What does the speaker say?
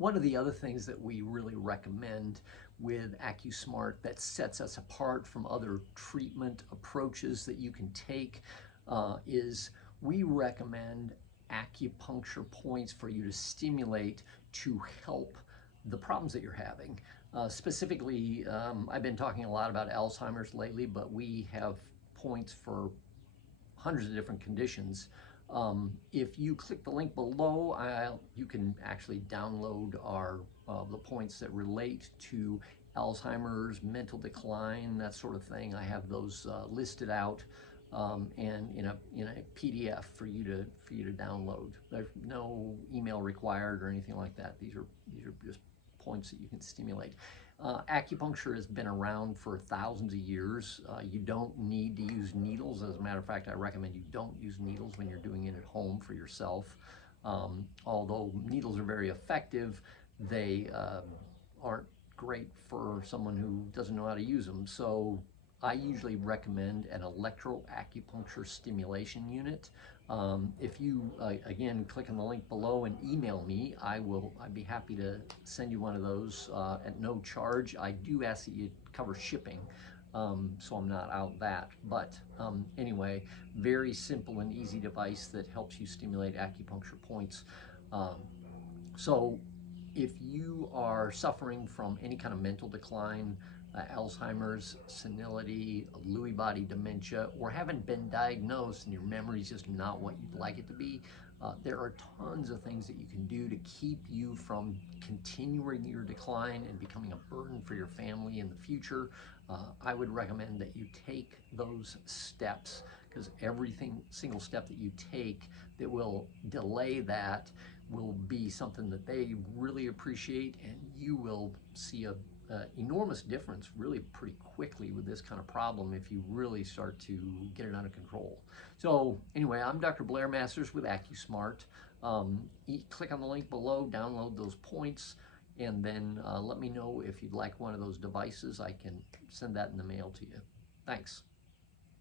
One of the other things that we really recommend with AcuSmart that sets us apart from other treatment approaches that you can take is we recommend acupuncture points for you to stimulate to help the problems that you're having. Specifically, I've been talking a lot about Alzheimer's lately, but we have points for hundreds of different conditions. If you click the link below, you can actually download the points that relate to Alzheimer's, mental decline, that sort of thing. I have those listed out and in a PDF for you to download. There's no email required or anything like that. These are just points that you can stimulate. Acupuncture has been around for thousands of years. You don't need to use needles. As a matter of fact, I recommend you don't use needles when you're doing it at home for yourself. Although needles are very effective, they aren't great for someone who doesn't know how to use them. So I usually recommend an electroacupuncture stimulation unit. If you, again, click on the link below and email me, I'd be happy to send you one of those at no charge. I do ask that you cover shipping, so I'm not out that. But anyway, very simple and easy device that helps you stimulate acupuncture points. So if you are suffering from any kind of mental decline, Alzheimer's, senility, Lewy body dementia, or haven't been diagnosed and your memory is just not what you'd like it to be, there are tons of things that you can do to keep you from continuing your decline and becoming a burden for your family in the future. I would recommend that you take those steps, because single step that you take that will delay that will be something that they really appreciate, and you will see a enormous difference really pretty quickly with this kind of problem if you really start to get it under control. So anyway, I'm Dr. Blair Masters with AcuSmart. Click on the link below, download those points, and then let me know if you'd like one of those devices. I can send that in the mail to you. Thanks.